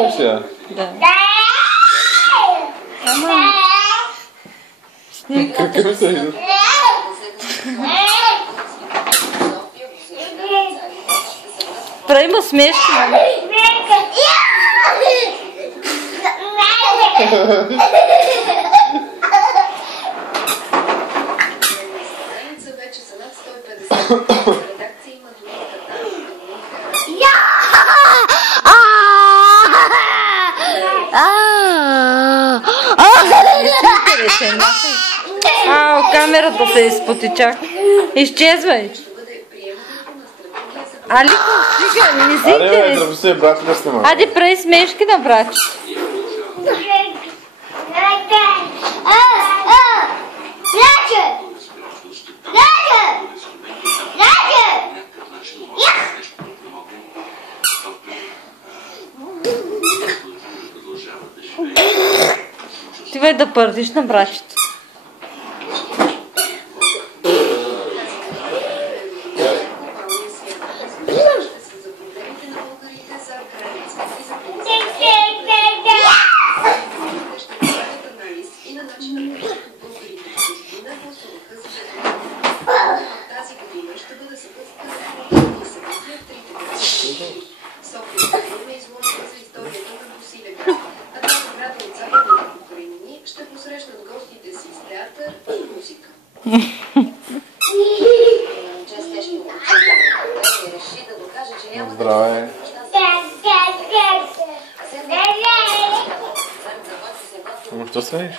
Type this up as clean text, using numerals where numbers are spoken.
снимаш я? Да. Ама... Какъв се идва? Прави му смешки, мама. Камерата се изпотича. Изчезвай. Алико, стига, не си интересен. Аде, прави смешки на брат. Ти бе да пърдиш на братчето. Ще посрещнат гостите си с театър и музика. Здравей! Ама що смееш?